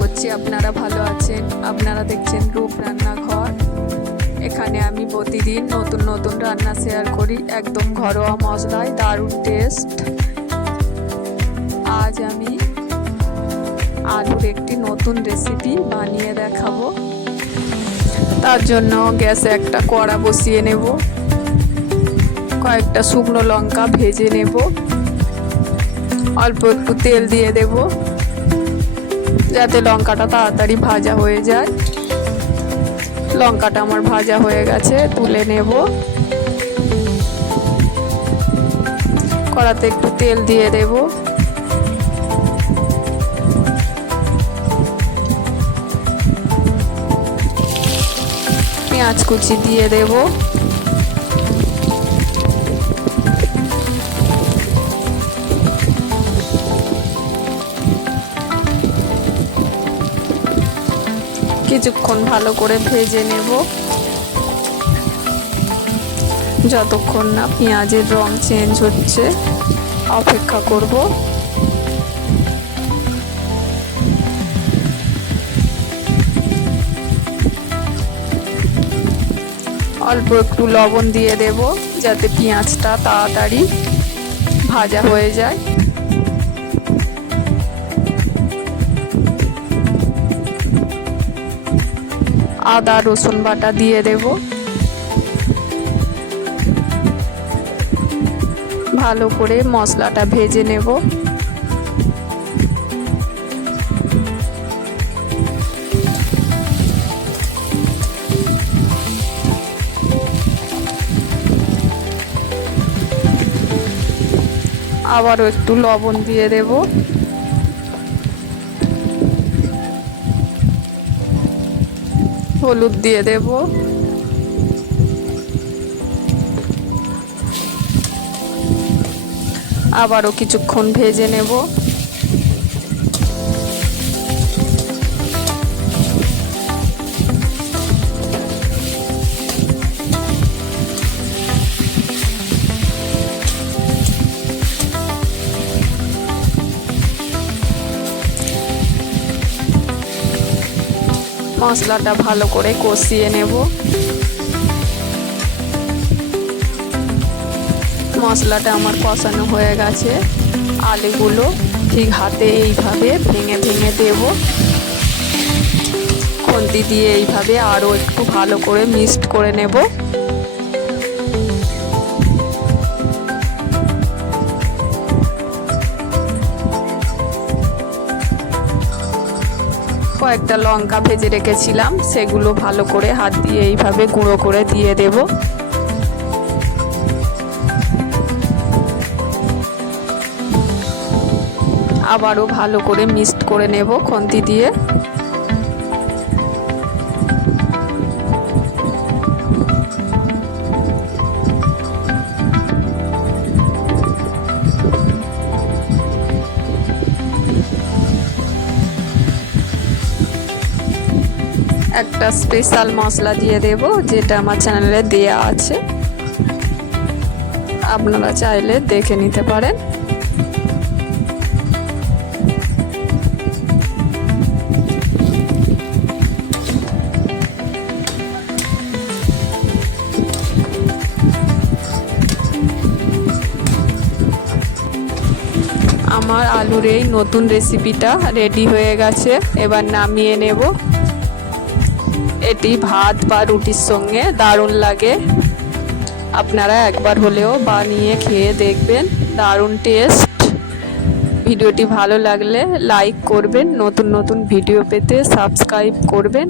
করছি আপনারা ভালো আছেন। আপনারা দেখছেন রূপ রান্নাঘর। এখানে আমি প্রতিদিন নতুন নতুন রান্না শেয়ার করি, একদম ঘরোয়া মশলায় দারুণ টেস্ট। আজ আমি আলুর একটি নতুন রেসিপি বানিয়ে দেখাবো। তার জন্য গ্যাসে একটা কড়া বসিয়ে নেব, কয়েকটা শুকনো লঙ্কা ভেজে নেব, অল্প একটু তেল দিয়ে দেব যাতে লঙ্কাটা তাড়াতাড়ি ভাজা হয়ে যায়। লঙ্কাটা আমার ভাজা হয়ে গেছে, তুলে নেব। কড়াতে একটু তেল দিয়ে দেব, পেঁয়াজ কুচি দিয়ে দেব, কিছুক্ষণ ভালো করে ভেজে নেব, যতক্ষণ না পেঁয়াজের রং চেঞ্জ হচ্ছে অপেক্ষা করব। অল্প একটু লবণ দিয়ে দেব যাতে পেঁয়াজটা তাড়াতাড়ি ভাজা হয়ে যায়। আদা রসুন বাটা দিয়ে দেব, ভালো করে মশলাটা ভেজে নেব। আবারও একটু লবণ দিয়ে দেব, হলুদ দিয়ে দেব, আবারও কিছুক্ষণ ভেজে নেব। মশলাটা ভালো করে কষিয়ে নেব। মশলাটা আমার কষানো হয়ে গেছে, আলুগুলো ঠিক হাতে এইভাবে ভেঙে ভেঙে দেব। খুন্তি দিয়ে এইভাবে আরও একটু ভালো করে মিক্সড করে নেব। কয়েকটা লঙ্কা ভেজে রেখেছিলাম, সেগুলো ভালো করে হাত দিয়ে এইভাবে গুঁড়ো করে দিয়ে দেব। আবারও ভালো করে মিক্সড করে নেব খুন্তি দিয়ে। একটা স্পেশাল মশলা দিয়ে দেব যেটা আমার চ্যানেলে দেয়া আছে, আপনারা চাইলে দেখে নিতে পারেন। আমার আলুর এই নতুন রেসিপিটা রেডি হয়ে গেছে, এবার নামিয়ে নেব। এটি ভাত বা রুটির সঙ্গে দারুণ লাগে, আপনারা একবার হলেও বানিয়ে খেয়ে দেখবেন, দারুণ টেস্ট। ভিডিওটি ভালো লাগলে লাইক করবেন, নতুন নতুন ভিডিও পেতে সাবস্ক্রাইব করবেন,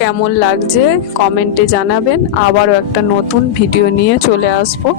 কেমন লাগছে কমেন্টে জানাবেন। আবারও একটা নতুন ভিডিও নিয়ে চলে আসবো।